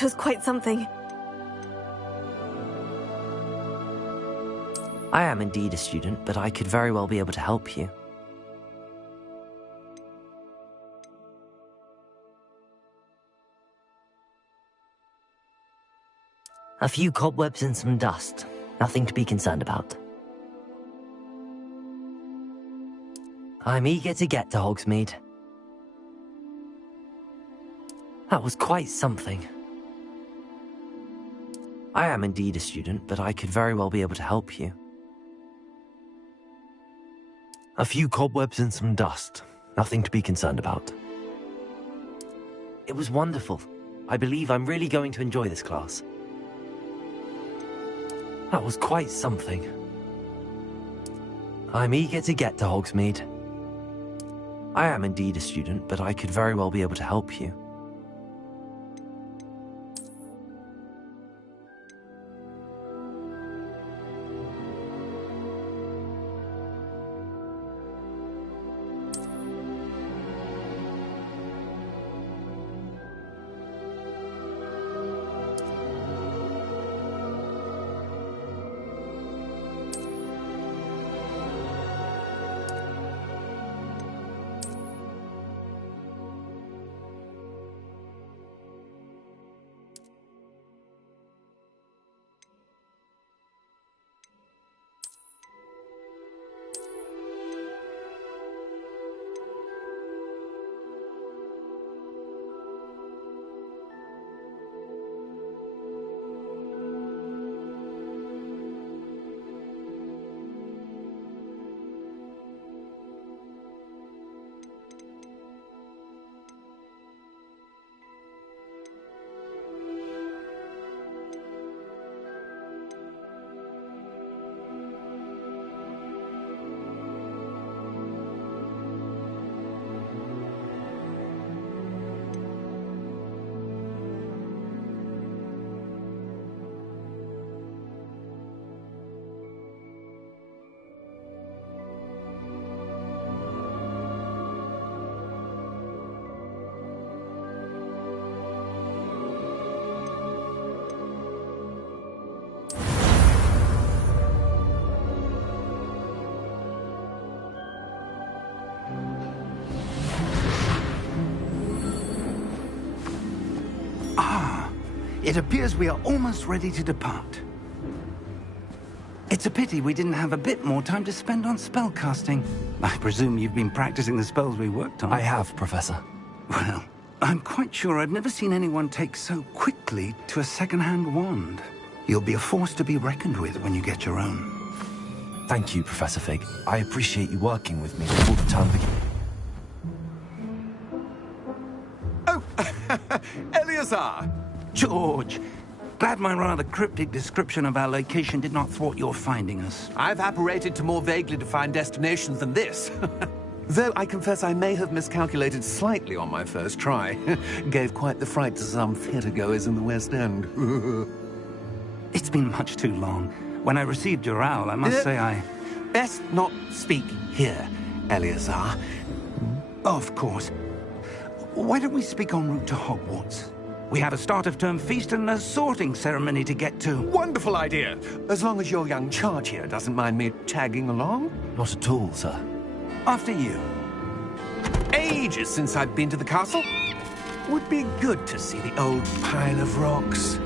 That was quite something. I am indeed a student, but I could very well be able to help you. A few cobwebs and some dust. Nothing to be concerned about. I'm eager to get to Hogsmeade. That was quite something. I am indeed a student, but I could very well be able to help you. A few cobwebs and some dust. Nothing to be concerned about. It was wonderful. I believe I'm really going to enjoy this class. That was quite something. I'm eager to get to Hogsmeade. I am indeed a student, but I could very well be able to help you. It appears we are almost ready to depart. It's a pity we didn't have a bit more time to spend on spellcasting. I presume you've been practicing the spells we worked on. I have, Professor. Well, I'm quite sure I've never seen anyone take so quickly to a second-hand wand. You'll be a force to be reckoned with when you get your own. Thank you, Professor Fig. I appreciate you working with me before the term begins. Oh, Eleazar! George! Glad my rather cryptic description of our location did not thwart your finding us. I've apparated to more vaguely defined destinations than this. Though I confess I may have miscalculated slightly on my first try. Gave quite the fright to some theatre-goers in the West End. It's been much too long. When I received your owl, I must say I... Best not speak here, Eleazar. Of course. Why don't we speak en route to Hogwarts? We have a start-of-term feast and a sorting ceremony to get to. Wonderful idea! As long as your young charge here doesn't mind me tagging along. Not at all, sir. After you. Ages since I've been to the castle. Would be good to see the old pile of rocks.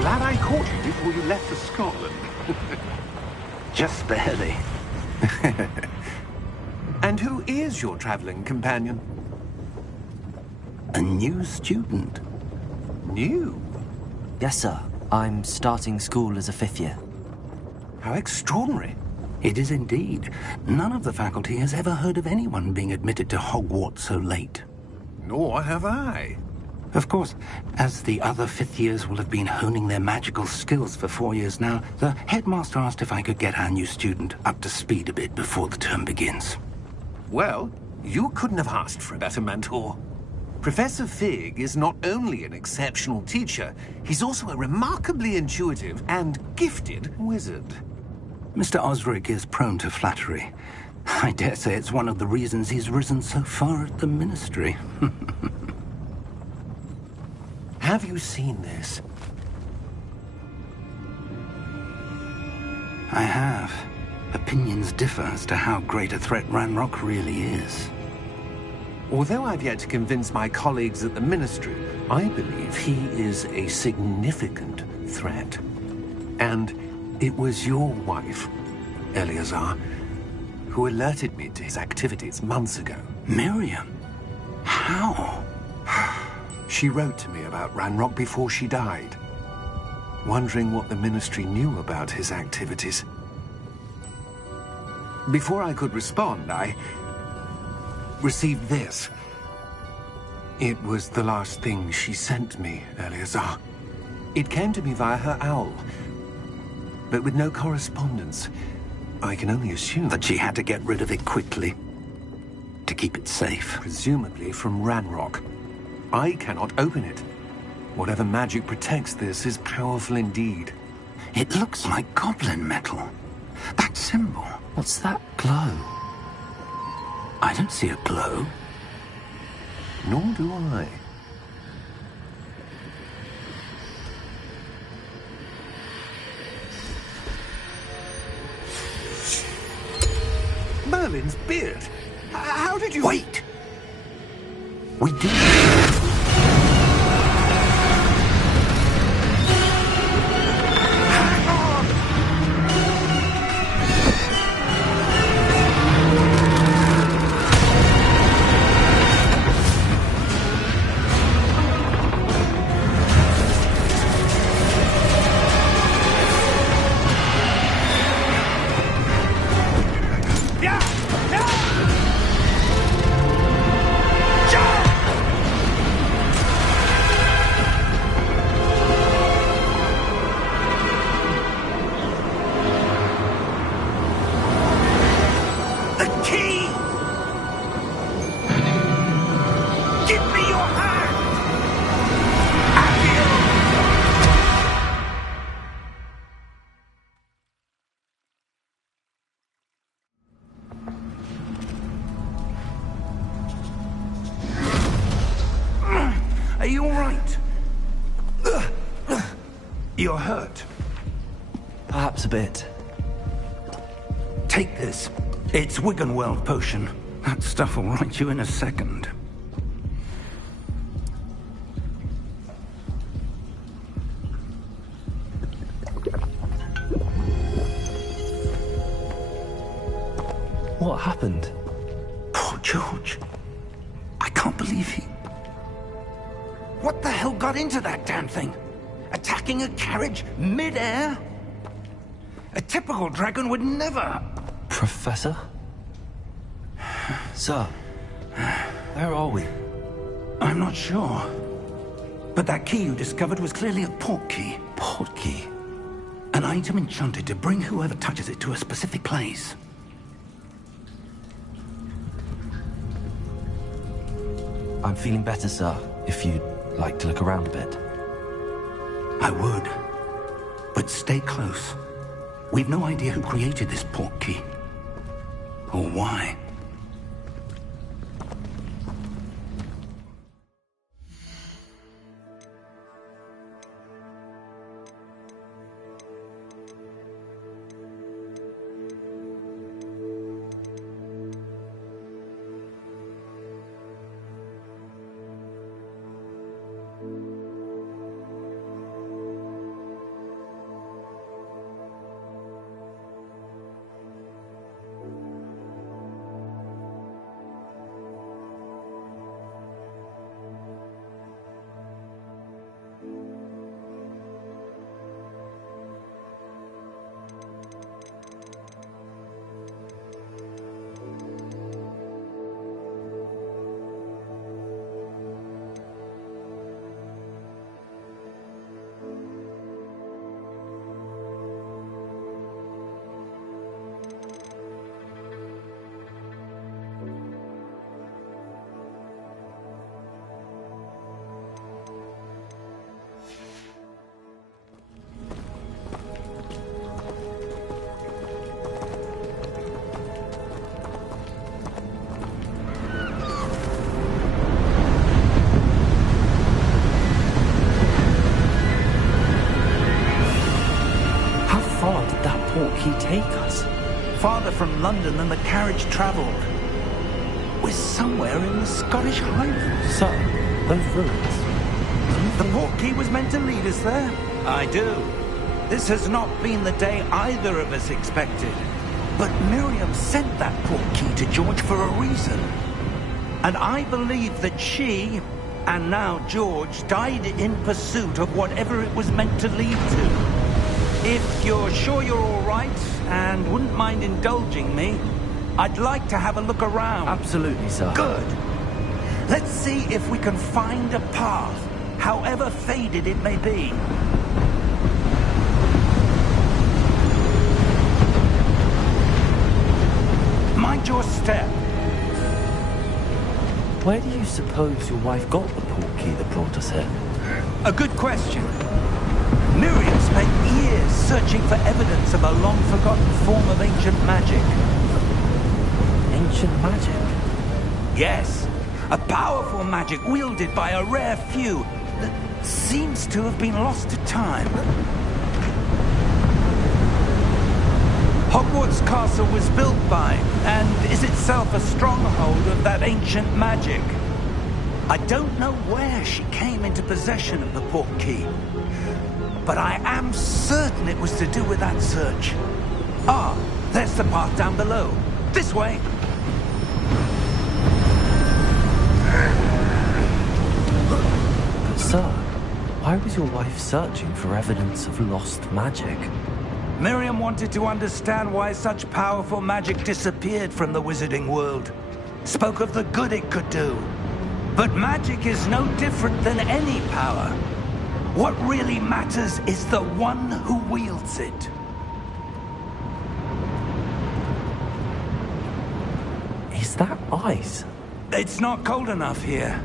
Glad I caught you before you left for Scotland. Just barely. And who is your traveling companion? A new student. New? Yes, sir. I'm starting school as a 5th year. How extraordinary. It is indeed. None of the faculty has ever heard of anyone being admitted to Hogwarts so late. Nor have I. Of course, as the other 5th years will have been honing their magical skills for 4 years now, the headmaster asked if I could get our new student up to speed a bit before the term begins. Well, you couldn't have asked for a better mentor. Professor Fig is not only an exceptional teacher, he's also a remarkably intuitive and gifted wizard. Mr. Osric is prone to flattery. I dare say it's one of the reasons he's risen so far at the ministry. Have you seen this? I have. Opinions differ as to how great a threat Ranrock really is. Although I've yet to convince my colleagues at the Ministry, I believe he is a significant threat. And it was your wife, Eleazar, who alerted me to his activities months ago. Miriam? How? She wrote to me about Ranrock before she died, wondering what the Ministry knew about his activities. Before I could respond, I received this. It was the last thing she sent me, Eleazar. It came to me via her owl, but with no correspondence. I can only assume That she had to get rid of it quickly to keep it safe. presumably from Ranrock. I cannot open it. Whatever magic protects this is powerful indeed. It looks like goblin metal. That symbol. What's that glow? I don't see a glow. Nor do I. Merlin's beard. How did you... Wait! We do. Are you all right? You're hurt. Perhaps a bit. Take this. It's Wiggenweld potion. That stuff will right you in a second. What happened? Poor George. I can't believe he... What the hell got into that damn thing? Attacking a carriage mid-air? A typical dragon would never... Professor? Sir, where are we? I'm not sure. But that key you discovered was clearly a port key. Port key? An item enchanted to bring whoever touches it to a specific place. I'm feeling better, sir, if you'd like to look around a bit. I would. But stay close. We've no idea who created this port key. Or why. portkey take us? Farther from London than the carriage travelled. We're somewhere in the Scottish Highlands. So, those ruins. The portkey was meant to lead us there? I do. This has not been the day either of us expected. But Miriam sent that portkey to George for a reason. And I believe that she, and now George, died in pursuit of whatever it was meant to lead to. If you're sure you're all right, and wouldn't mind indulging me, I'd like to have a look around. Absolutely, sir. Good. Let's see if we can find a path, however faded it may be. Mind your step. Where do you suppose your wife got the portkey that brought us here? A good question. Miriam spent years searching for evidence of a long-forgotten form of ancient magic. Ancient magic? Yes, a powerful magic wielded by a rare few that seems to have been lost to time. Hogwarts Castle was built by, and is itself a stronghold of that ancient magic. I don't know where she came into possession of the portkey, but I am certain it was to do with that search. Ah, there's the path down below. This way. But sir, why was your wife searching for evidence of lost magic? Miriam wanted to understand why such powerful magic disappeared from the wizarding world. Spoke of the good it could do. But magic is no different than any power. What really matters is the one who wields it. Is that ice? It's not cold enough here.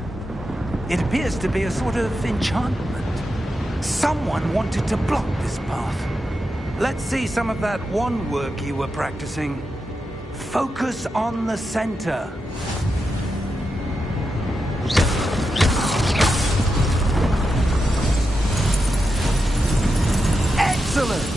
It appears to be a sort of enchantment. Someone wanted to block this path. Let's see some of that wand work you were practicing. Focus on the center. Excellent!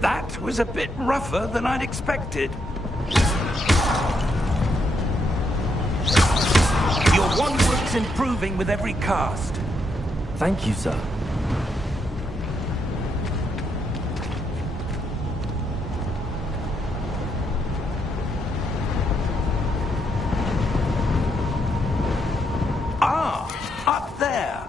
That was a bit rougher than I'd expected. Your wand work's improving with every cast. Thank you, sir. Ah, up there.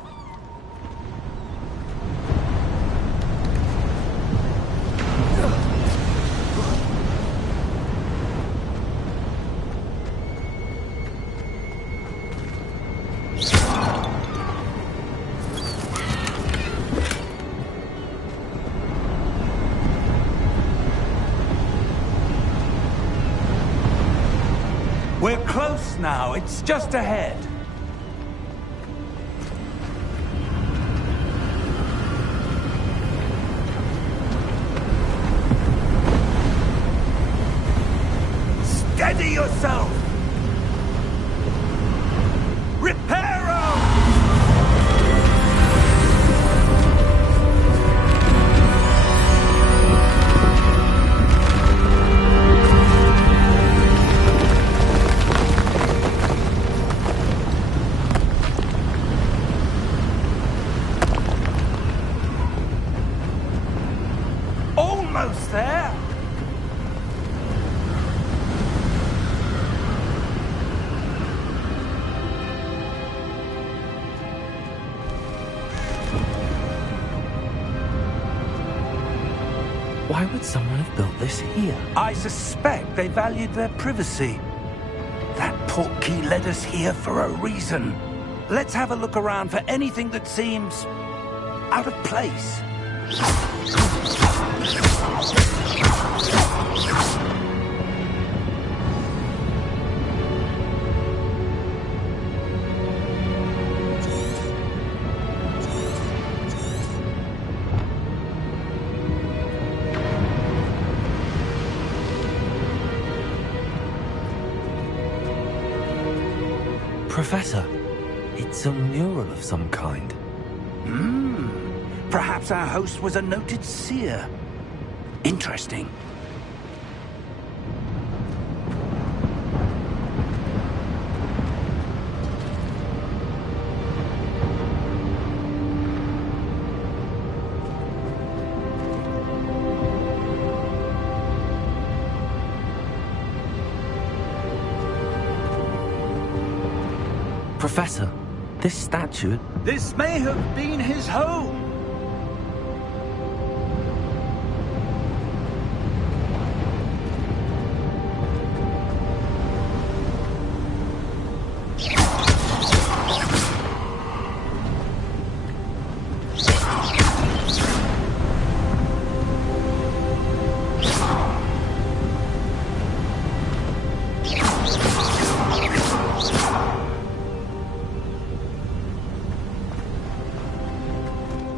We're close now. It's just ahead. Steady yourself! Reparo! Almost there! Why would someone have built this here? I suspect they valued their privacy. That portkey led us here for a reason. Let's have a look around for anything that seems out of place. Professor, it's a mural of some kind. Perhaps our host was a noted seer. Interesting. Professor, this statue... This may have been his home.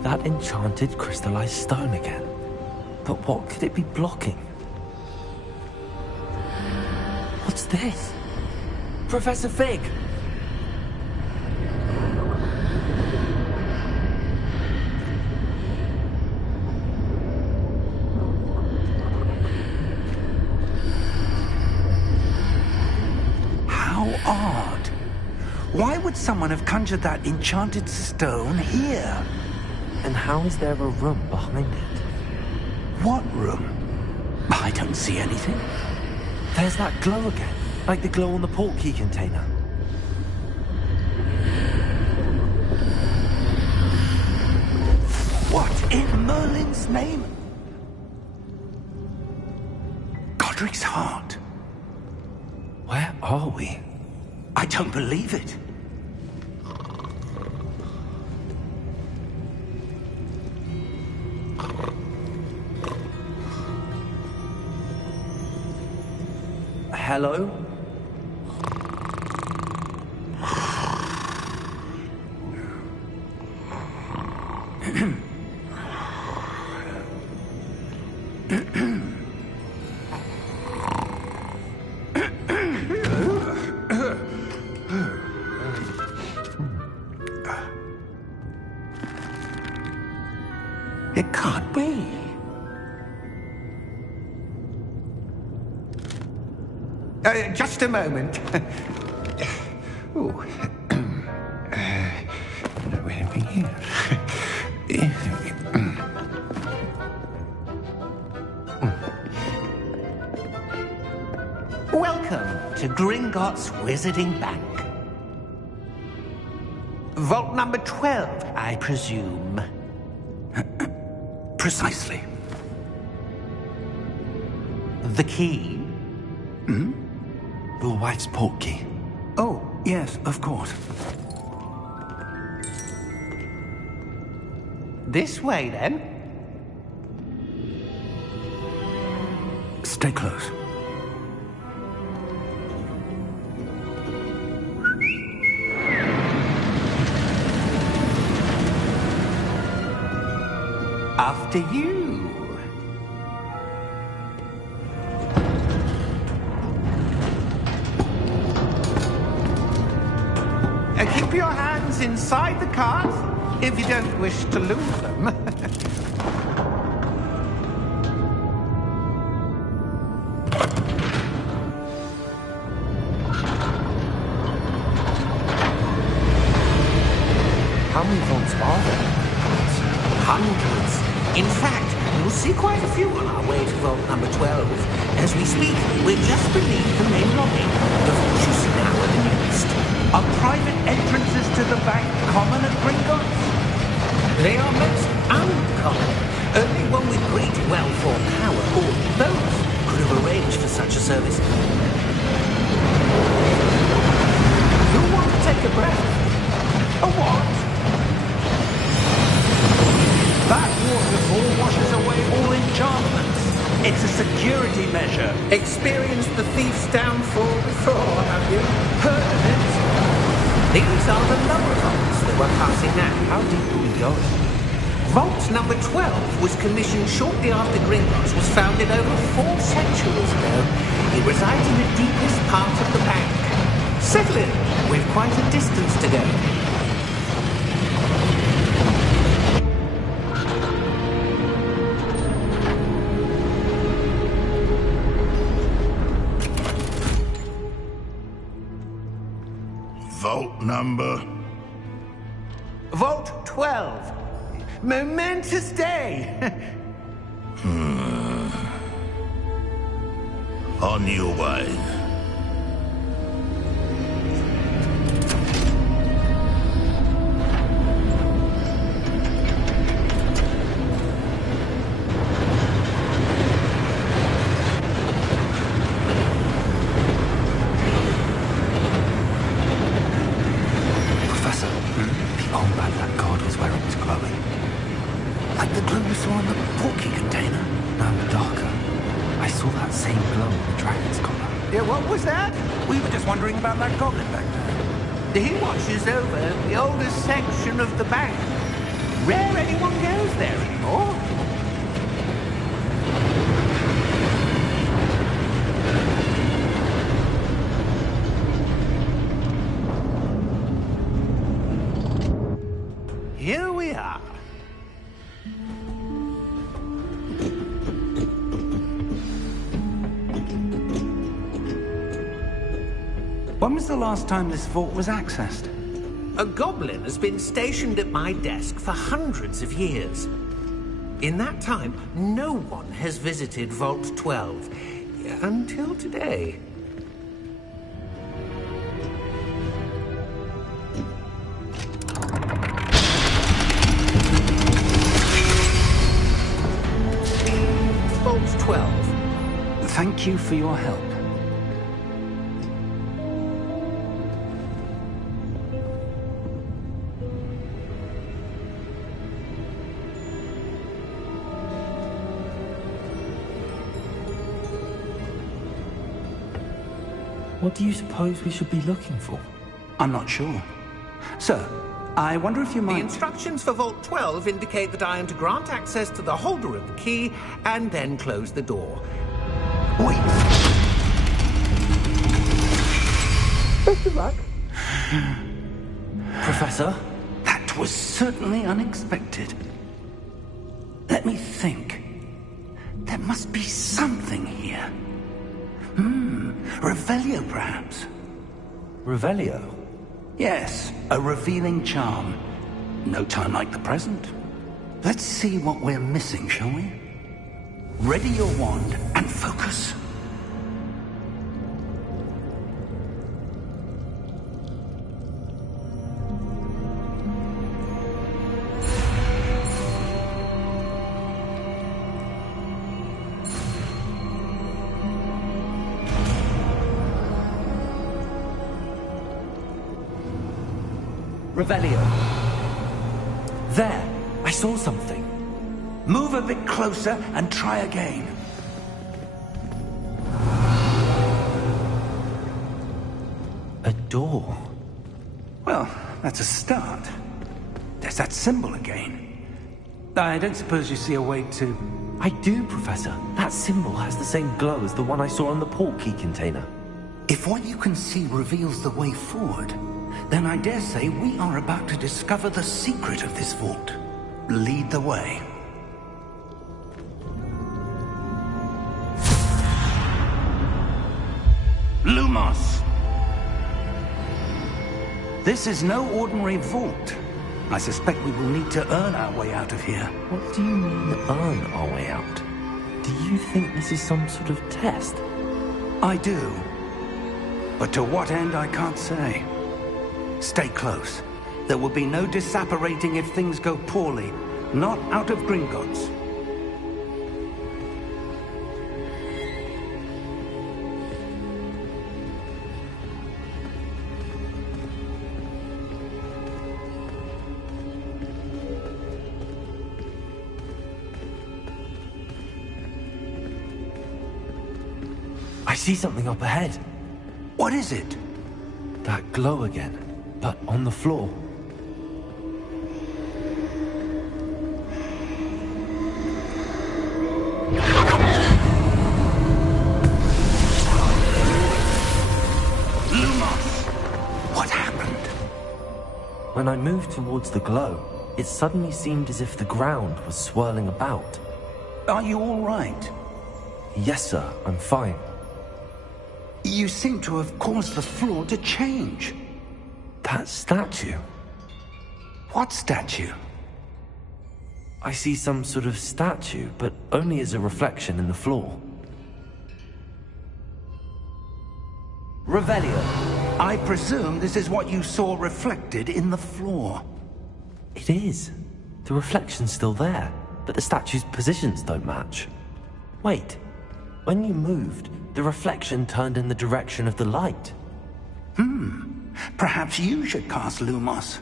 That enchanted crystallized stone again. But what could it be blocking? What's this? Professor Fig! How odd. Why would someone have conjured that enchanted stone here? And how is there a room behind it? What room? I don't see anything. There's that glow again, like the glow on the portkey container. What in Merlin's name? Godric's heart. Where are we? I don't believe it. Hello? It can't be. Just a moment. Ooh. Where are we here? Welcome to Gringotts Wizarding Bank. Vault number 12, I presume. Precisely. The key? Your wife's portkey. Oh, yes, of course. This way, then. Stay close. After you. Keep your hands inside the cart if you don't wish to lose them. How many vaults are there? Hundreds. In fact, we'll see quite a few on our way to vault number 12. As we speak, we're just beneath the main lobby. The vault you see now are the newest. Are private entrances to the bank common at Gringotts? They are most uncommon. Only one with great wealth or power, or both, could have arranged for such a service. Who want to take a breath? A what? That waterfall washes away all enchantments. It's a security measure. Experienced the thief's downfall before, have you? Heard of it? These are the lower vaults that we're passing now. How deep are we going? Vault number 12 was commissioned shortly after Gringotts was founded over 4 centuries ago. It resides in the deepest part of the bank. Settle in. We've quite a distance to go. Vault number? Vault 12. Momentous day. On your way. Professor, the armband that guard was wearing was glowing. Like the glow we saw in the porky container. No, darker. I saw that same glow in the dragon's collar. Yeah, what was that? We were just wondering about that goblin back there. He watches over the oldest section of the bank. Rare anyone goes there anymore. Here we are. When was the last time this vault was accessed? A goblin has been stationed at my desk for hundreds of years. In that time, no one has visited Vault 12. Until today. Vault 12. Thank you for your help. What do you suppose we should be looking for? I'm not sure. Sir, I wonder if you The might... instructions for Vault 12 indicate that I am to grant access to the holder of the key and then close the door. Wait! Best of luck. Professor? That was certainly unexpected. Let me think. There must be something here. Revelio, perhaps? Revelio? Yes, a revealing charm. No time like the present. Let's see what we're missing, shall we? Ready your wand and focus. Revelio. There! I saw something. Move a bit closer and try again. A door. Well, that's a start. There's that symbol again. I don't suppose you see a way to... I do, Professor. That symbol has the same glow as the one I saw on the port key container. If what you can see reveals the way forward, then I dare say we are about to discover the secret of this vault. Lead the way. Lumos! This is no ordinary vault. I suspect we will need to earn our way out of here. What do you mean, earn our way out? Do you think this is some sort of test? I do. But to what end, I can't say. Stay close. There will be no disapparating if things go poorly. Not out of Gringotts. I see something up ahead. What is it? That glow again, but on the floor. What happened? When I moved towards the glow, it suddenly seemed as if the ground was swirling about. Are you all right? Yes, sir, I'm fine. You seem to have caused the floor to change. That statue. What statue? I see some sort of statue, but only as a reflection in the floor. Revelio, I presume this is what you saw reflected in the floor. It is. The reflection's still there, but the statue's positions don't match. Wait, when you moved, the reflection turned in the direction of the light. Perhaps you should cast Lumos.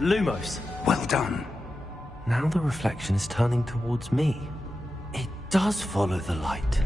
Lumos. Well done. Now the reflection is turning towards me. It does follow the light.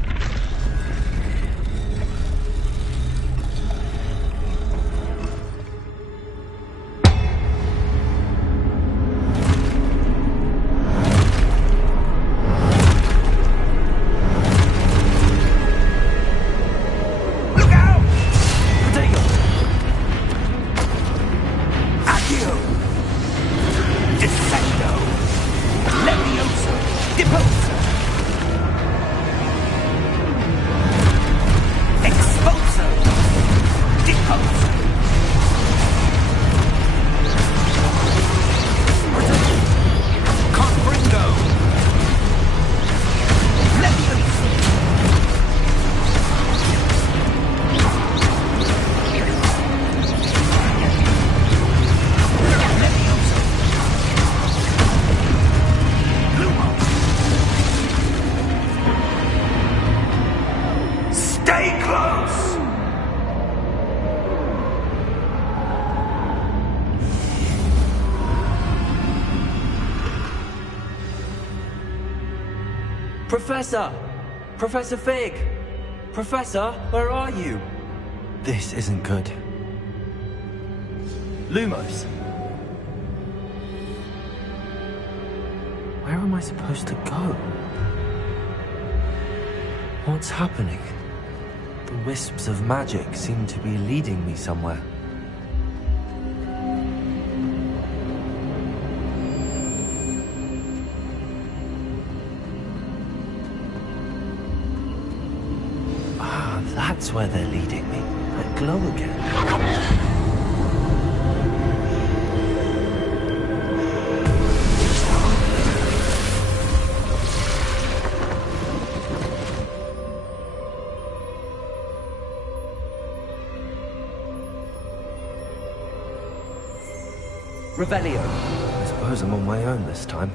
Professor! Professor Fig! Professor, where are you? This isn't good. Lumos! Where am I supposed to go? What's happening? The wisps of magic seem to be leading me somewhere. That's where they're leading me. That glow again. Revelio. I suppose I'm on my own this time.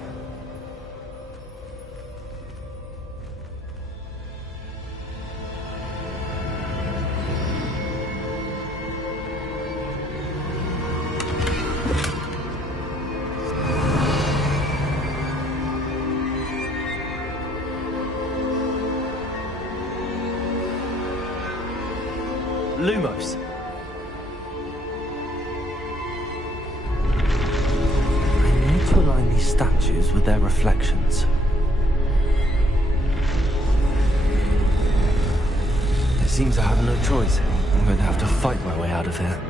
Lumos. I need to align these statues with their reflections. It seems I have no choice. I'm going to have to fight my way out of here.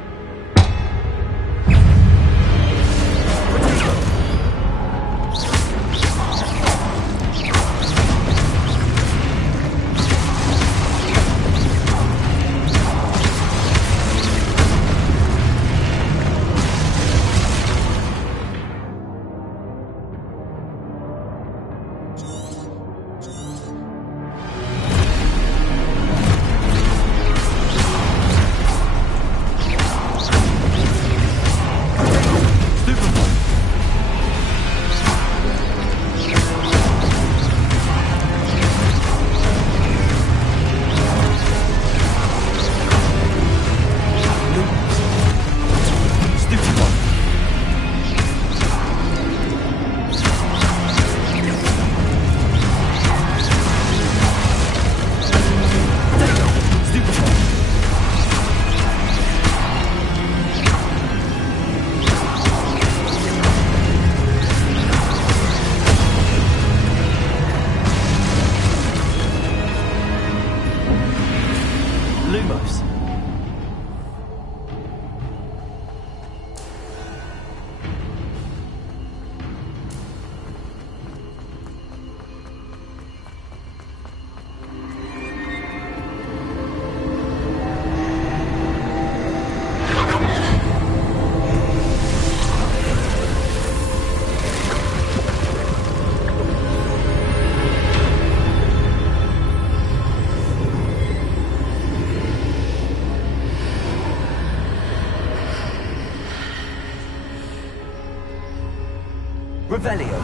Revelio.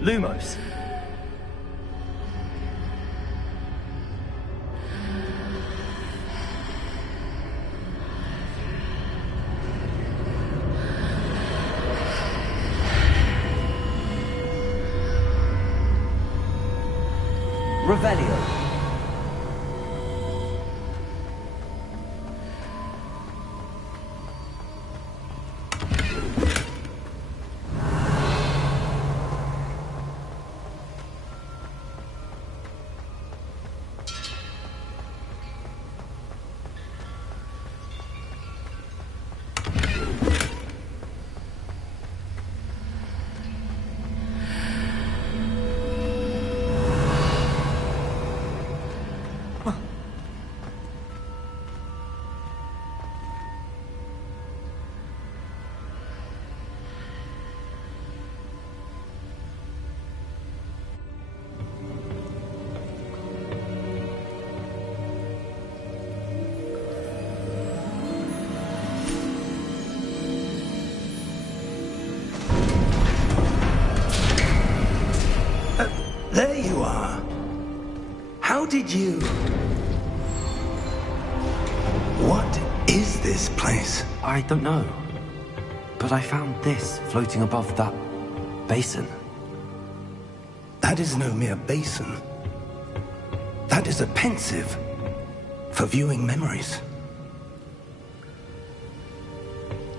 Lumos. Revelio. There you are. How did you... What is this place? I don't know. But I found this floating above that basin. That is no mere basin. That is a pensive for viewing memories.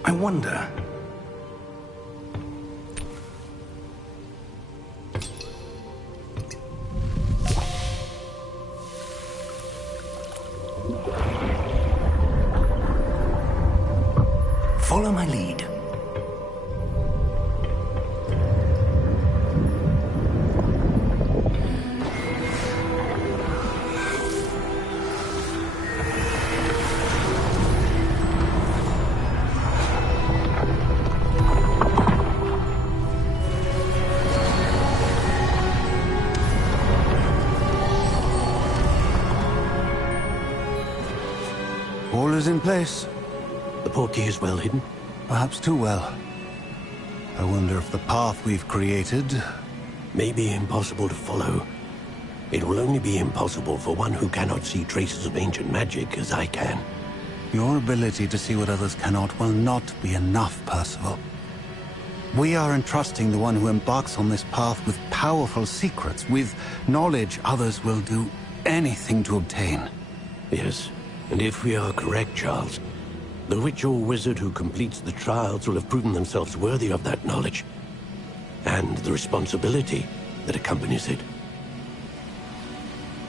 I wonder... Follow my lead. All is in place. The portkey is well hidden. Perhaps too well. I wonder if the path we've created... May be impossible to follow. It will only be impossible for one who cannot see traces of ancient magic as I can. Your ability to see what others cannot will not be enough, Percival. We are entrusting the one who embarks on this path with powerful secrets, with knowledge others will do anything to obtain. Yes, and if we are correct, Charles, the witch or wizard who completes the trials will have proven themselves worthy of that knowledge, and the responsibility that accompanies it.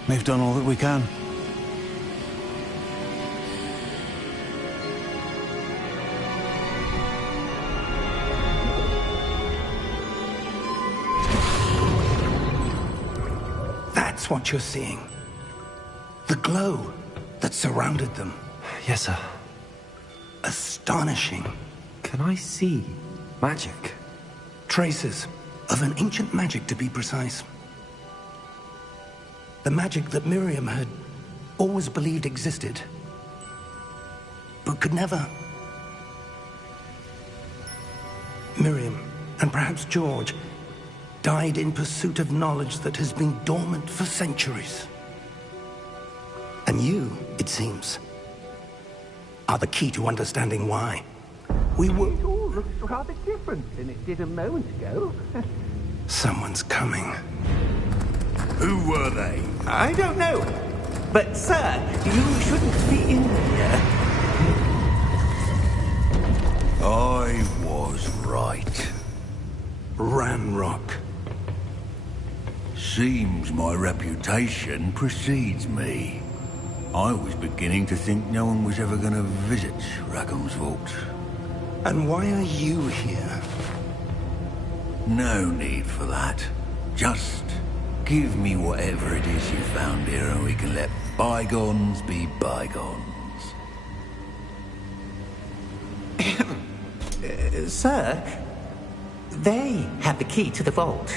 We've done all that we can. That's what you're seeing. The glow that surrounded them. Yes, sir. Astonishing. Can I see magic? Traces of an ancient magic, to be precise. The magic that Miriam had always believed existed, but could never. Miriam, and perhaps George, died in pursuit of knowledge that has been dormant for centuries. And you, it seems, are the key to understanding why. It all looks rather different than it did a moment ago. Someone's coming. Who were they? I don't know. But, sir, you shouldn't be in here. I was right. Ranrock. Seems my reputation precedes me. I was beginning to think no one was ever going to visit Rackham's vault. And why are you here? No need for that. Just give me whatever it is you found here and we can let bygones be bygones. Sir, they have the key to the vault.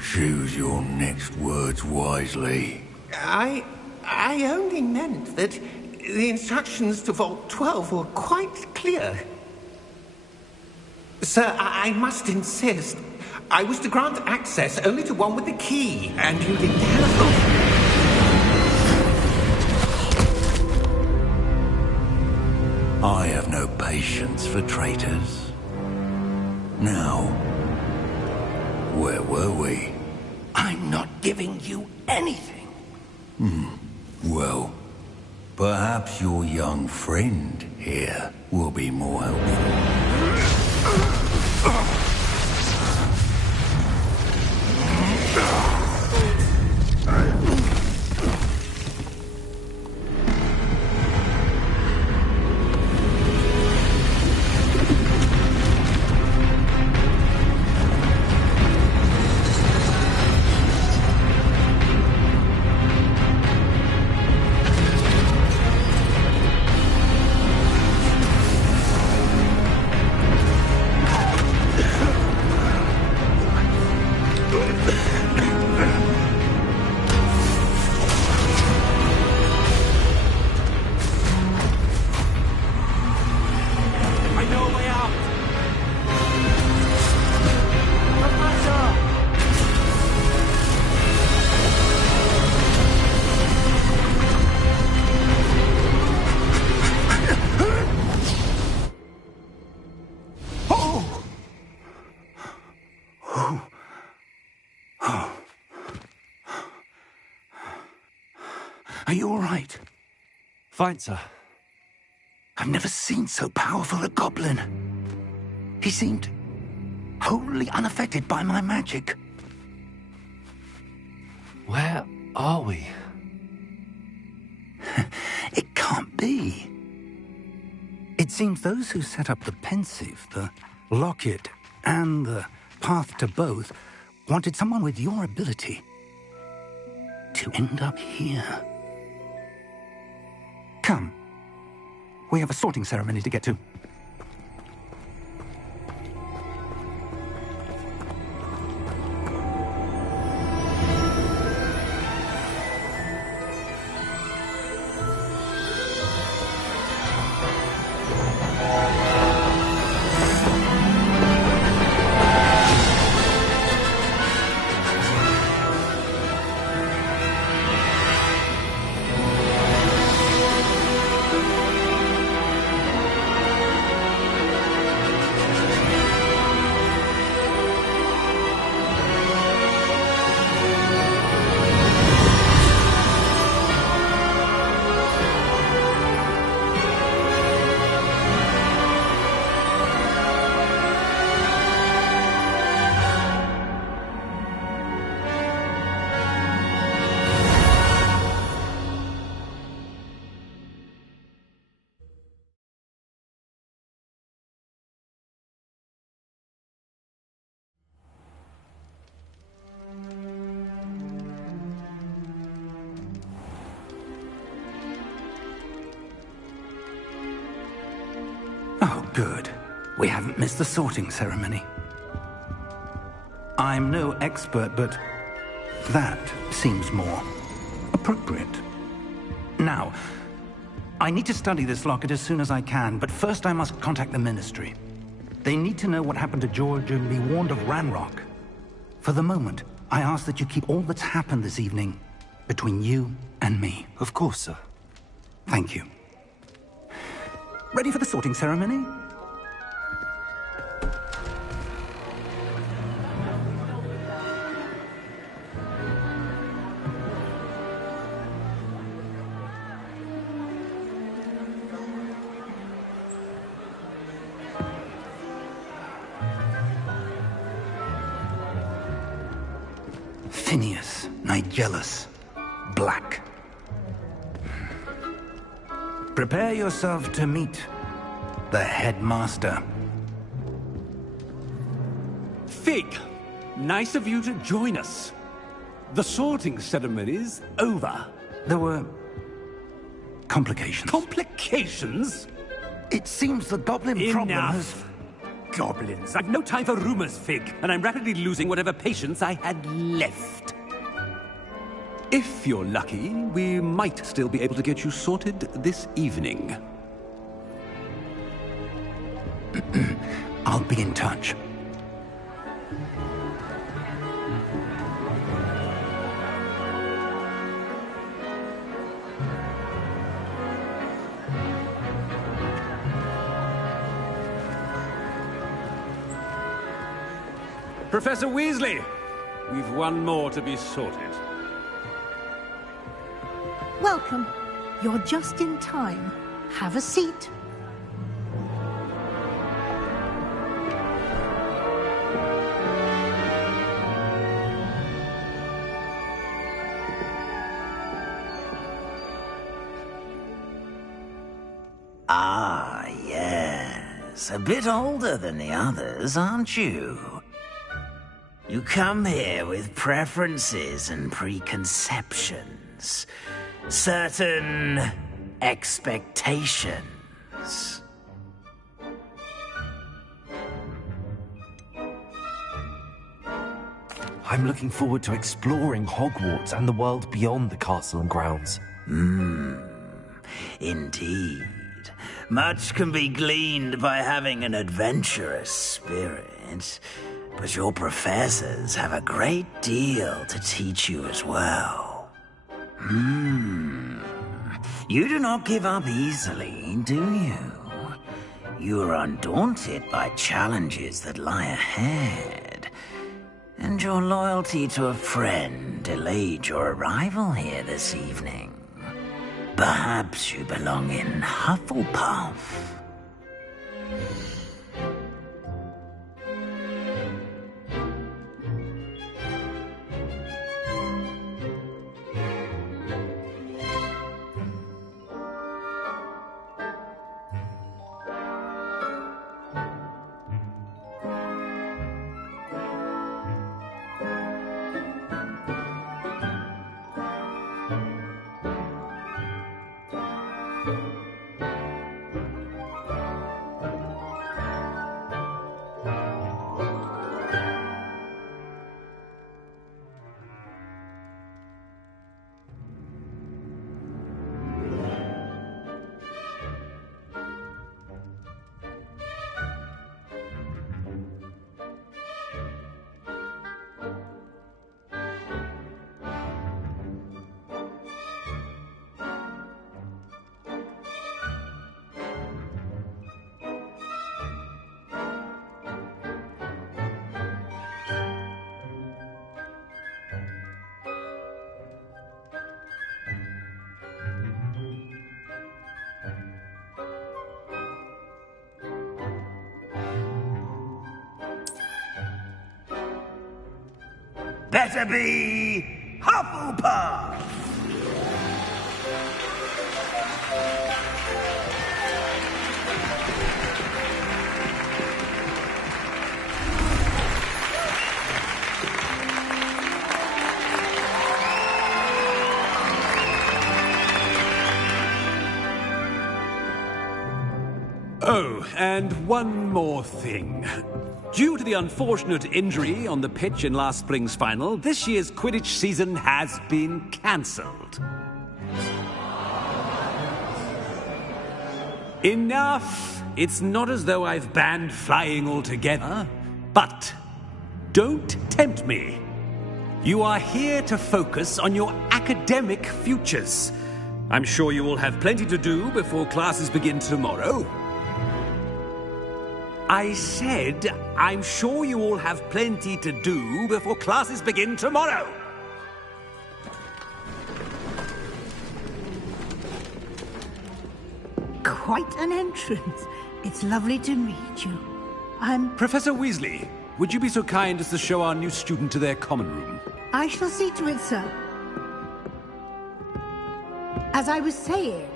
Choose your next words wisely. I only meant that The instructions to Vault 12 were quite clear. Sir, I must insist. I was to grant access only to one with the key, and you didn't have... I have no patience for traitors. Now, where were we? I'm not giving you anything. Well, perhaps your young friend here will be more helpful. Are you all right? Fine, sir. I've never seen so powerful a goblin. He seemed wholly unaffected by my magic. Where are we? It can't be. It seems those who set up the pensive, the locket, and the path to both wanted someone with your ability to end up here. Come. We have a sorting ceremony to get to. Oh, good. We haven't missed the sorting ceremony. I'm no expert, but that seems more appropriate. Now, I need to study this locket as soon as I can, but first I must contact the Ministry. They need to know what happened to George and be warned of Ranrock. For the moment, I ask that you keep all that's happened this evening between you and me. Of course, sir. Thank you. Ready for the sorting ceremony? Phineas, Nigellus, Black. Prepare yourself to meet the headmaster. Fig, nice of you to join us. The sorting ceremony's over. There were complications. Complications? It seems the goblin problem has... Enough! Goblins. I've no time for rumors, Fig, and I'm rapidly losing whatever patience I had left. If you're lucky, we might still be able to get you sorted this evening. I'll be in touch. Professor Weasley, we've one more to be sorted. Welcome. You're just in time. Have a seat. Ah, yes. A bit older than the others, aren't you? You come here with preferences and preconceptions. Certain expectations. I'm looking forward to exploring Hogwarts and the world beyond the castle and grounds. Indeed. Much can be gleaned by having an adventurous spirit, but your professors have a great deal to teach you as well. You do not give up easily, do you? You are undaunted by challenges that lie ahead, and your loyalty to a friend delayed your arrival here this evening. Perhaps you belong in Hufflepuff. Better be Hufflepuff! Oh, and one more thing. Due to the unfortunate injury on the pitch in last spring's final, this year's Quidditch season has been cancelled. Enough! It's not as though I've banned flying altogether, but don't tempt me. You are here to focus on your academic futures. I'm sure you will have plenty to do before classes begin tomorrow. I said, I'm sure you all have plenty to do before classes begin tomorrow. Quite an entrance. It's lovely to meet you. Professor Weasley, would you be so kind as to show our new student to their common room? I shall see to it, sir. As I was saying,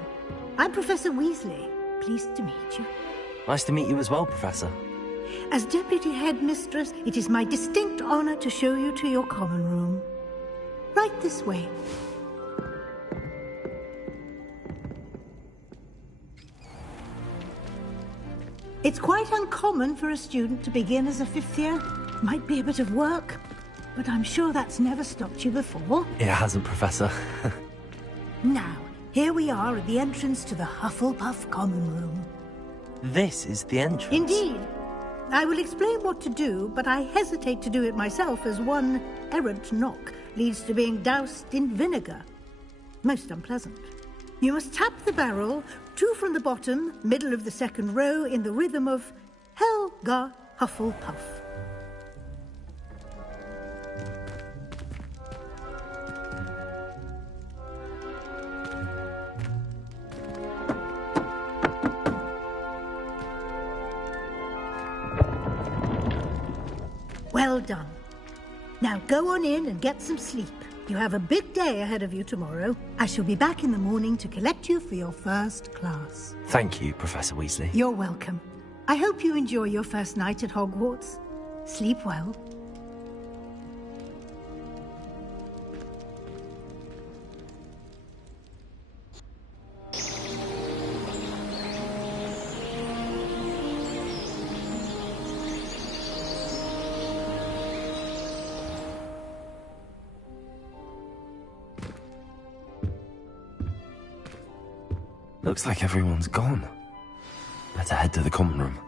I'm Professor Weasley. Pleased to meet you. Nice to meet you as well, Professor. As Deputy Headmistress, it is my distinct honor to show you to your common room. Right this way. It's quite uncommon for a student to begin as a fifth year. Might be a bit of work, but I'm sure that's never stopped you before. It hasn't, Professor. Now, here we are at the entrance to the Hufflepuff Common Room. This is the entrance? Indeed. I will explain what to do, but I hesitate to do it myself as one errant knock leads to being doused in vinegar. Most unpleasant. You must tap the barrel, 2 from the bottom, middle of the second row, in the rhythm of Helga Hufflepuff. Well done. Now go on in and get some sleep. You have a big day ahead of you tomorrow. I shall be back in the morning to collect you for your first class. Thank you, Professor Weasley. You're welcome. I hope you enjoy your first night at Hogwarts. Sleep well. Looks like everyone's gone. Better head to the common room.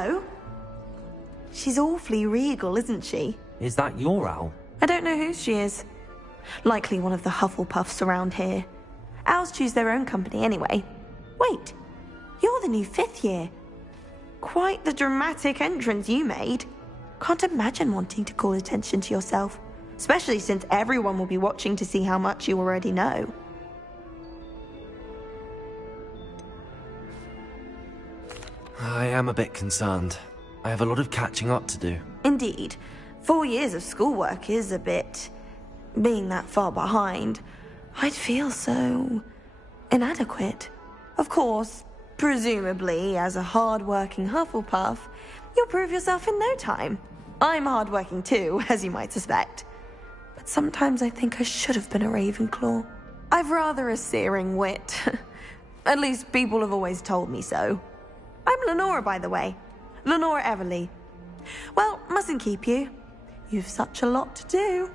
Hello? She's awfully regal, isn't she? Is that your owl? I don't know who she is. Likely one of the Hufflepuffs around here. Owls choose their own company anyway. Wait, you're the new 5th year. Quite the dramatic entrance you made. Can't imagine wanting to call attention to yourself, especially since everyone will be watching to see how much you already know. I am a bit concerned. I have a lot of catching up to do. Indeed. 4 years of schoolwork is a bit... being that far behind. I'd feel so... inadequate. Of course, presumably, as a hard-working Hufflepuff, you'll prove yourself in no time. I'm hard-working too, as you might suspect. But sometimes I think I should have been a Ravenclaw. I've rather a searing wit. At least people have always told me so. I'm Lenora, by the way. Lenora Everly. Well, mustn't keep you. You've such a lot to do.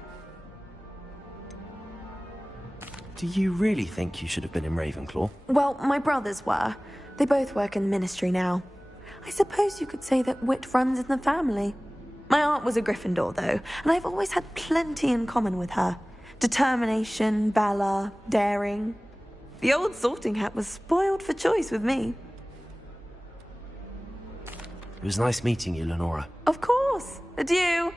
Do you really think you should have been in Ravenclaw? Well, my brothers were. They both work in the ministry now. I suppose you could say that wit runs in the family. My aunt was a Gryffindor, though, and I've always had plenty in common with her. Determination, valor, daring. The old sorting hat was spoiled for choice with me. It was nice meeting you, Lenora. Of course. Adieu.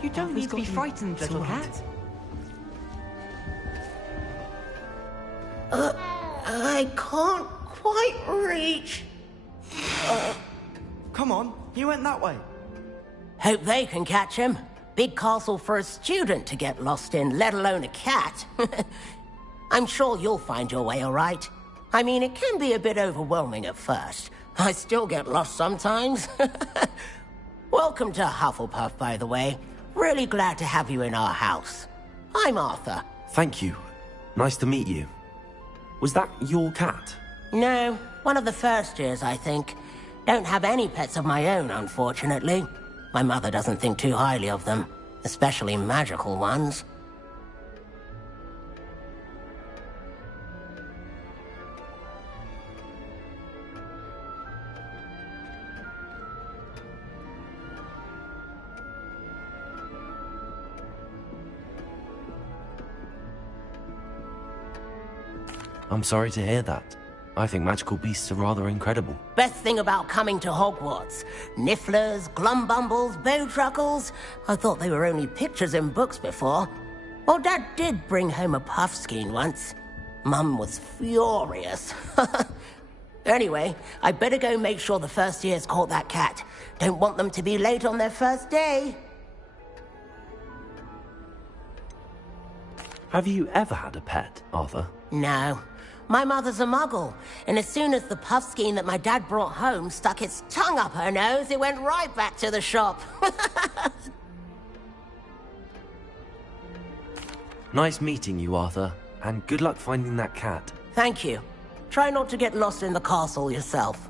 You don't need to be frightened, little cat. I can't quite reach. Come on, he went that way. Hope they can catch him. Big castle for a student to get lost in, let alone a cat. I'm sure you'll find your way all right. I mean, it can be a bit overwhelming at first. I still get lost sometimes. Welcome to Hufflepuff, by the way. Really glad to have you in our house. I'm Arthur. Thank you. Nice to meet you. Was that your cat? No, one of the first years, I think. Don't have any pets of my own, unfortunately. My mother doesn't think too highly of them, especially magical ones. I'm sorry to hear that. I think magical beasts are rather incredible. Best thing about coming to Hogwarts. Nifflers, Glumbumbles, Bowtruckles. I thought they were only pictures in books before. Well, Dad did bring home a Puffskein once. Mum was furious. Anyway, I better go make sure the first years caught that cat. Don't want them to be late on their first day. Have you ever had a pet, Arthur? No. My mother's a muggle, and as soon as the Puffskein that my dad brought home stuck its tongue up her nose, it went right back to the shop. Nice meeting you, Arthur, and good luck finding that cat. Thank you. Try not to get lost in the castle yourself.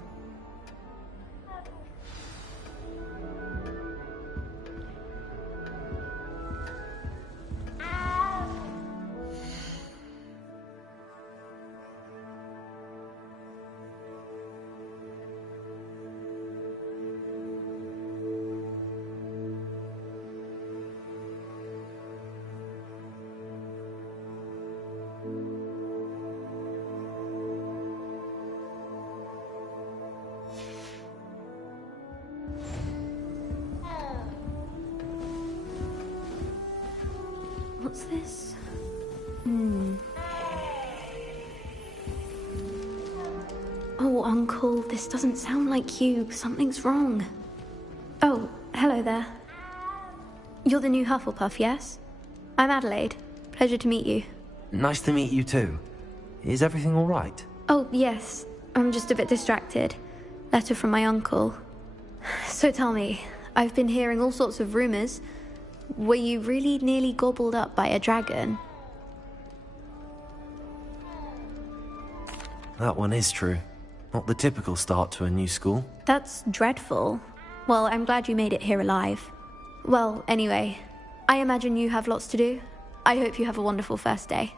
What's this? Uncle, this doesn't sound like you. Something's wrong. Oh, hello there. You're the new Hufflepuff, yes? I'm Adelaide. Pleasure to meet you. Nice to meet you too. Is everything all right? Oh, yes. I'm just a bit distracted. Letter from my uncle. So tell me, I've been hearing all sorts of rumors. Were you really nearly gobbled up by a dragon? That one is true. Not the typical start to a new school. That's dreadful. Well, I'm glad you made it here alive. Well, anyway, I imagine you have lots to do. I hope you have a wonderful first day.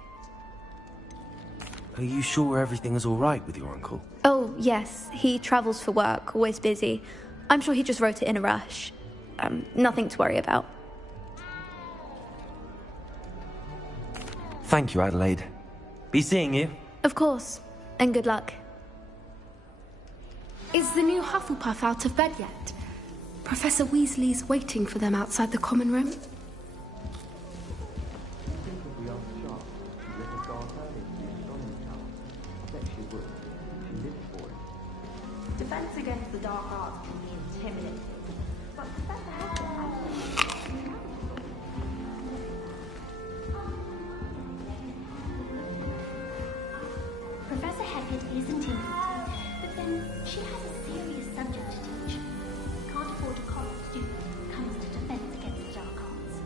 Are you sure everything is all right with your uncle? Oh, yes. He travels for work, always busy. I'm sure he just wrote it in a rush. Nothing to worry about. Thank you, Adelaide. Be seeing you. Of course. And good luck. Is the new Hufflepuff out of bed yet? Professor Weasley's waiting for them outside the common room. Defense against the dark arts can be intimidating, but Professor Professor Hecat is intimidating, but then she has a serious subject to teach. Can't afford a college student when it comes to defense against the dark arts.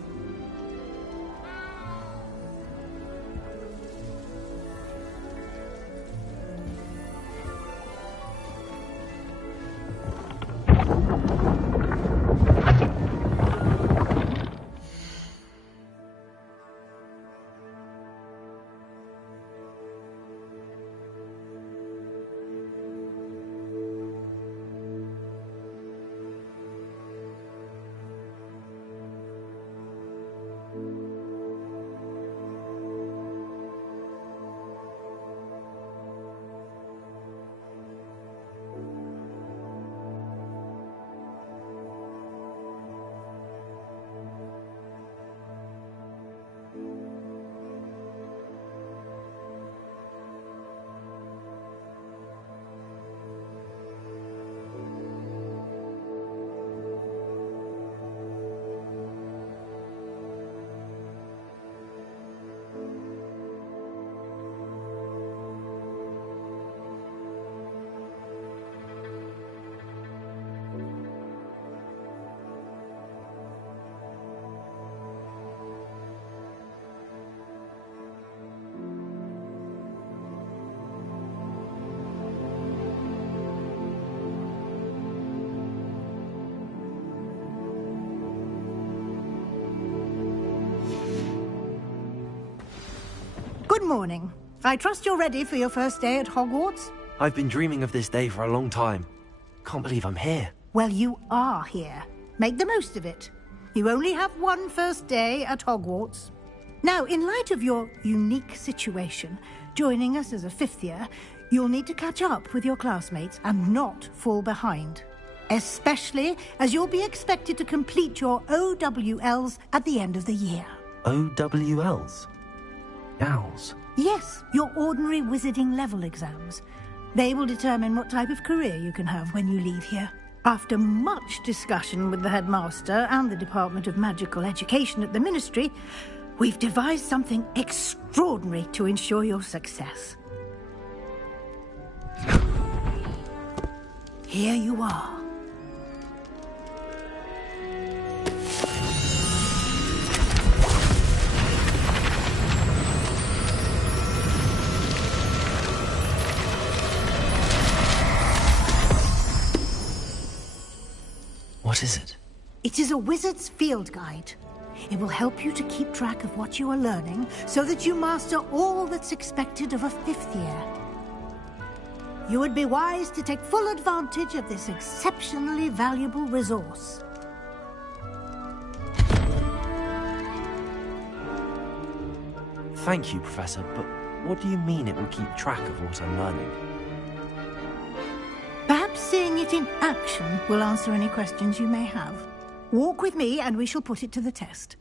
Good morning. I trust you're ready for your first day at Hogwarts? I've been dreaming of this day for a long time. Can't believe I'm here. Well, you are here. Make the most of it. You only have one first day at Hogwarts. Now, in light of your unique situation, joining us as a fifth year, you'll need to catch up with your classmates and not fall behind. Especially as you'll be expected to complete your OWLs at the end of the year. OWLs? Owls? Yes, your ordinary wizarding level exams. They will determine what type of career you can have when you leave here. After much discussion with the headmaster and the Department of Magical Education at the Ministry, we've devised something extraordinary to ensure your success. Here you are. What is it? It is a wizard's field guide. It will help you to keep track of what you are learning so that you master all that's expected of a fifth year. You would be wise to take full advantage of this exceptionally valuable resource. Thank you, Professor, but what do you mean it will keep track of what I'm learning? Perhaps seeing it in action will answer any questions you may have. Walk with me and we shall put it to the test.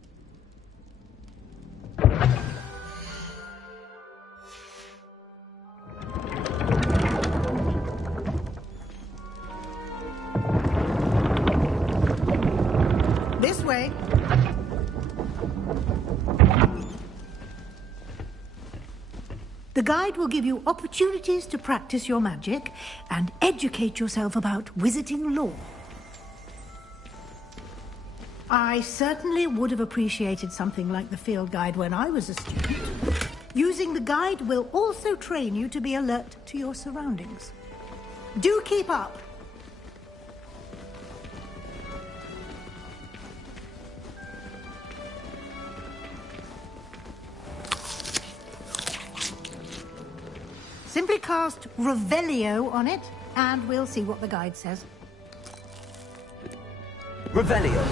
way. The guide will give you opportunities to practice your magic and educate yourself about wizarding lore. I certainly would have appreciated something like the field guide when I was a student. Using the guide will also train you to be alert to your surroundings. Do keep up! Simply cast Revelio on it, and we'll see what the guide says. Revelio.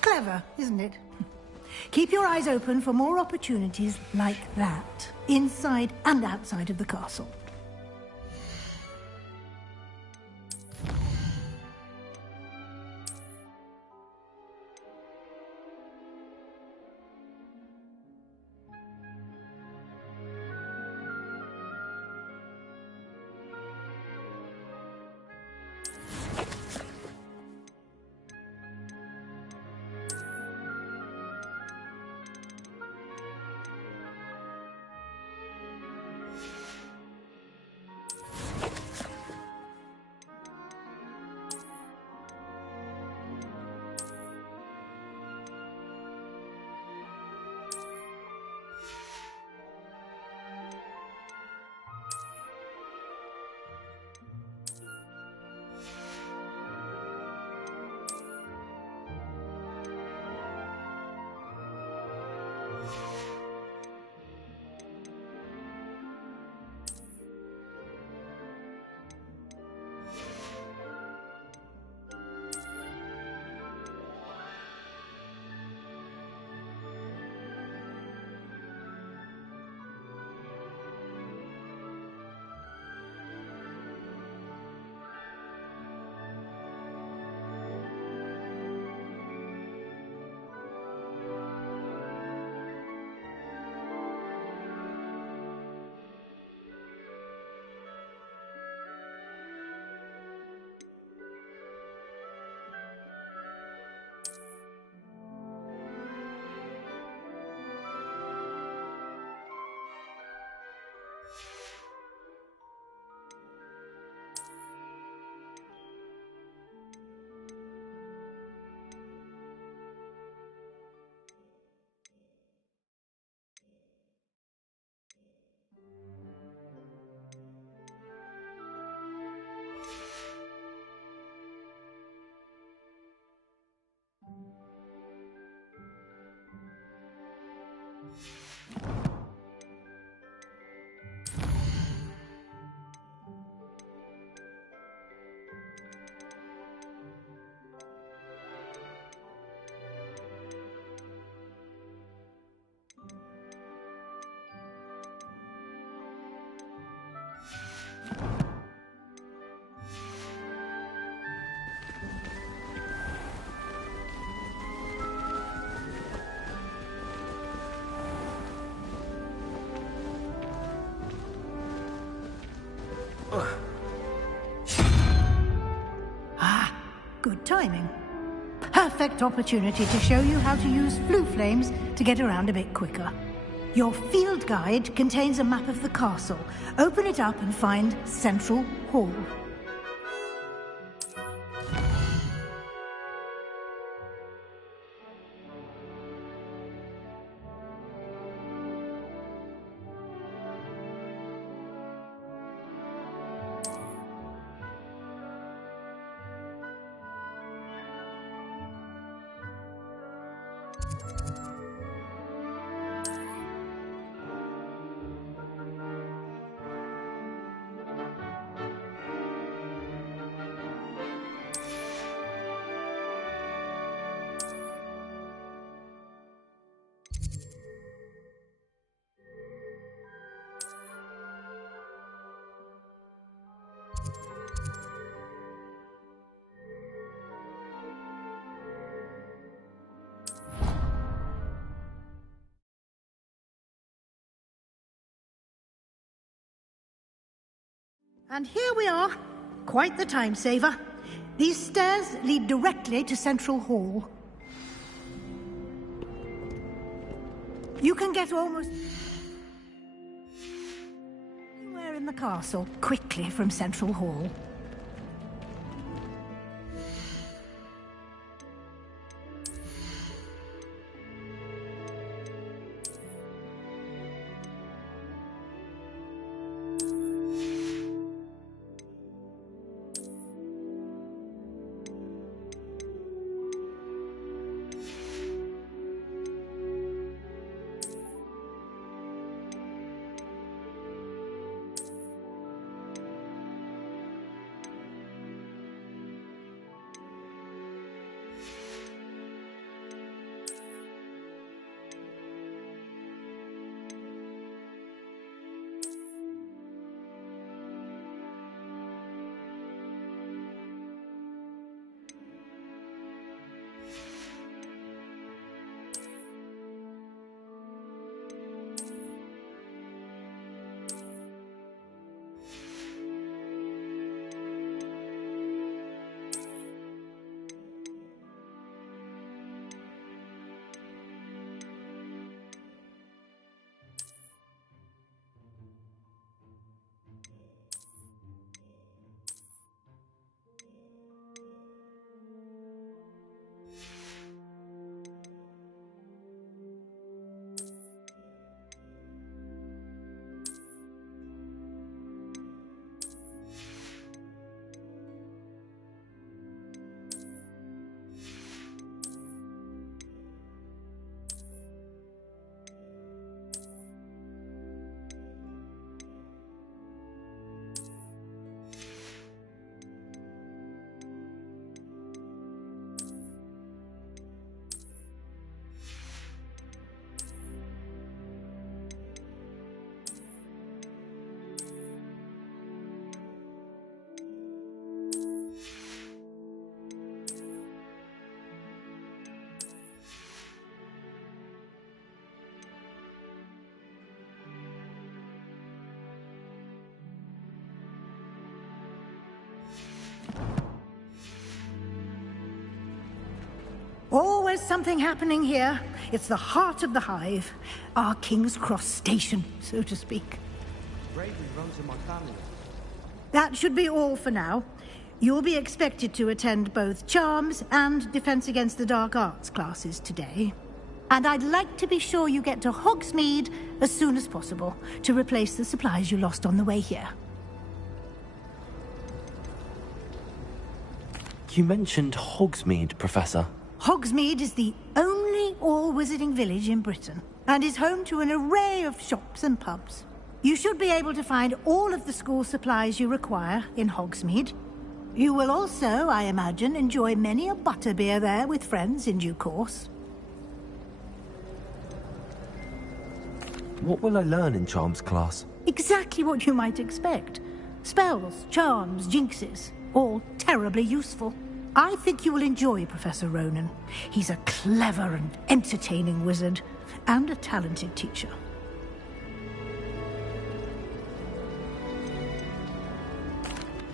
Clever, isn't it? Keep your eyes open for more opportunities like that, inside and outside of the castle. Ah, good timing. Perfect opportunity to show you how to use flue flames to get around a bit quicker. Your field guide contains a map of the castle. Open it up and find Central Hall. And here we are. Quite the time saver. These stairs lead directly to Central Hall. You can get almost anywhere in the castle quickly from Central Hall. Always something happening here. It's the heart of the hive. Our King's Cross station, so to speak. Bravery runs in my family. That should be all for now. You'll be expected to attend both Charms and Defense Against the Dark Arts classes today. And I'd like to be sure you get to Hogsmeade as soon as possible to replace the supplies you lost on the way here. You mentioned Hogsmeade, Professor. Hogsmeade is the only all-wizarding village in Britain and is home to an array of shops and pubs. You should be able to find all of the school supplies you require in Hogsmeade. You will also, I imagine, enjoy many a butterbeer there with friends in due course. What will I learn in Charms class? Exactly what you might expect. Spells, charms, jinxes, all terribly useful. I think you will enjoy Professor Ronan. He's a clever and entertaining wizard, and a talented teacher.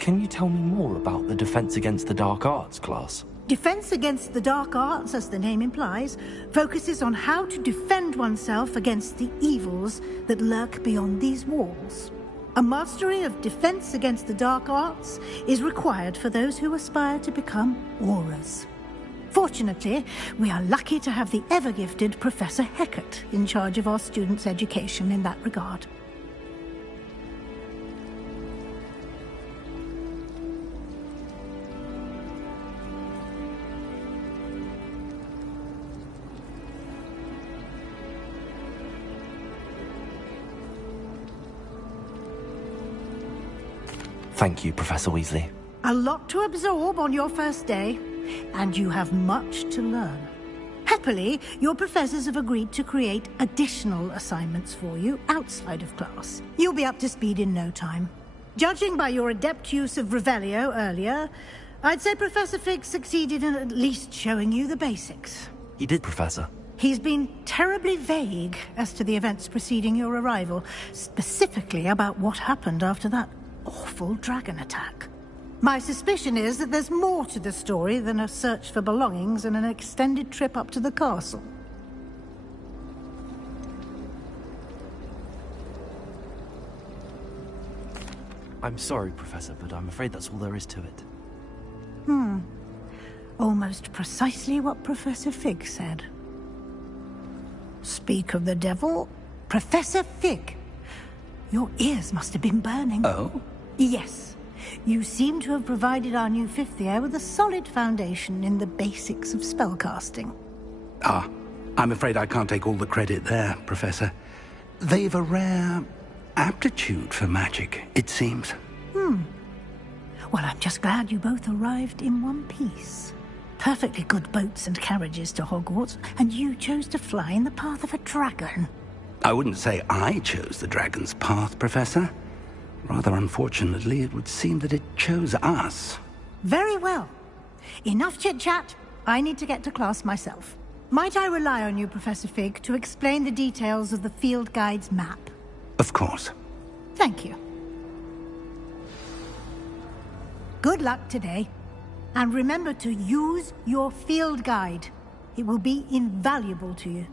Can you tell me more about the Defense Against the Dark Arts class? Defense Against the Dark Arts, as the name implies, focuses on how to defend oneself against the evils that lurk beyond these walls. A mastery of Defense Against the Dark Arts is required for those who aspire to become Aurors. Fortunately, we are lucky to have the ever-gifted Professor Hecat in charge of our students' education in that regard. Thank you, Professor Weasley. A lot to absorb on your first day, and you have much to learn. Happily, your professors have agreed to create additional assignments for you outside of class. You'll be up to speed in no time. Judging by your adept use of Revelio earlier, I'd say Professor Fig succeeded in at least showing you the basics. He did, Professor. He's been terribly vague as to the events preceding your arrival, specifically about what happened after that awful dragon attack. My suspicion is that there's more to the story than a search for belongings and an extended trip up to the castle. I'm sorry, Professor, but I'm afraid that's all there is to it. Almost precisely what Professor Fig said. Speak of the devil, Professor Fig. Your ears must have been burning. Oh? Yes. You seem to have provided our new fifth year with a solid foundation in the basics of spellcasting. Ah, I'm afraid I can't take all the credit there, Professor. They've a rare aptitude for magic, it seems. Well, I'm just glad you both arrived in one piece. Perfectly good boats and carriages to Hogwarts, and you chose to fly in the path of a dragon. I wouldn't say I chose the dragon's path, Professor. Rather unfortunately, it would seem that it chose us. Very well. Enough chit-chat. I need to get to class myself. Might I rely on you, Professor Fig, to explain the details of the field guide's map? Of course. Thank you. Good luck today. And remember to use your field guide. It will be invaluable to you.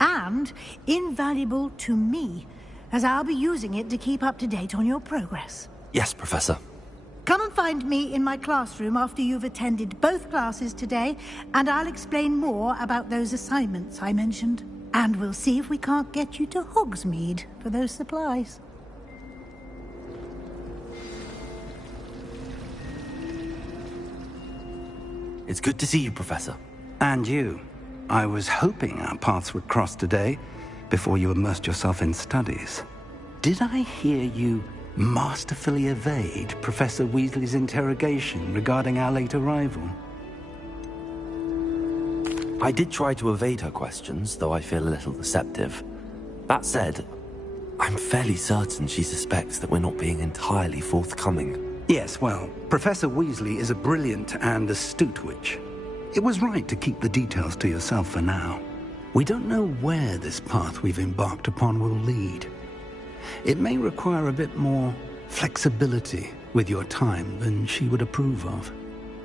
And invaluable to me, as I'll be using it to keep up to date on your progress. Yes, Professor. Come and find me in my classroom after you've attended both classes today, and I'll explain more about those assignments I mentioned. And we'll see if we can't get you to Hogsmeade for those supplies. It's good to see you, Professor. And you. I was hoping our paths would cross today, before you immersed yourself in studies. Did I hear you masterfully evade Professor Weasley's interrogation regarding our late arrival? I did try to evade her questions, though I feel a little deceptive. That said, I'm fairly certain she suspects that we're not being entirely forthcoming. Yes, well, Professor Weasley is a brilliant and astute witch. It was right to keep the details to yourself for now. We don't know where this path we've embarked upon will lead. It may require a bit more flexibility with your time than she would approve of.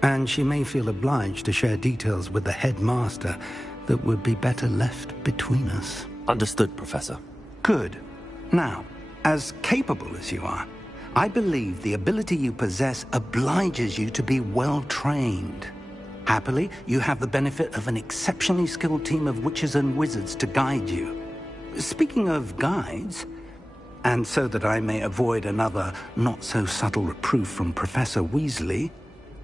And she may feel obliged to share details with the headmaster that would be better left between us. Understood, Professor. Good. Now, as capable as you are, I believe the ability you possess obliges you to be well-trained. Happily, you have the benefit of an exceptionally skilled team of witches and wizards to guide you. Speaking of guides, and so that I may avoid another not-so-subtle reproof from Professor Weasley,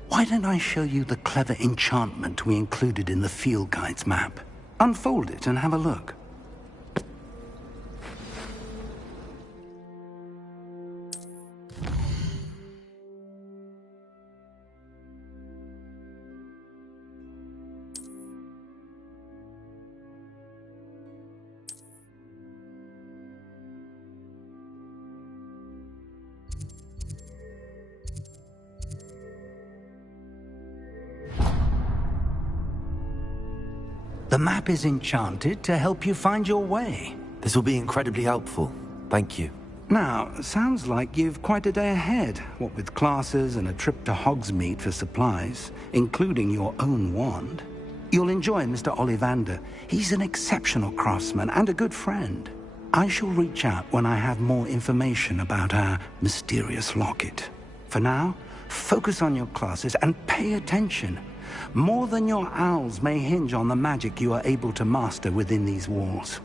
why don't I show you the clever enchantment we included in the field guide's map? Unfold it and have a look. The map is enchanted to help you find your way. This will be incredibly helpful. Thank you. Now, sounds like you've quite a day ahead, what with classes and a trip to Hogsmeade for supplies, including your own wand. You'll enjoy Mr. Ollivander. He's an exceptional craftsman and a good friend. I shall reach out when I have more information about our mysterious locket. For now, focus on your classes and pay attention. More than your owls may hinge on the magic you are able to master within these walls.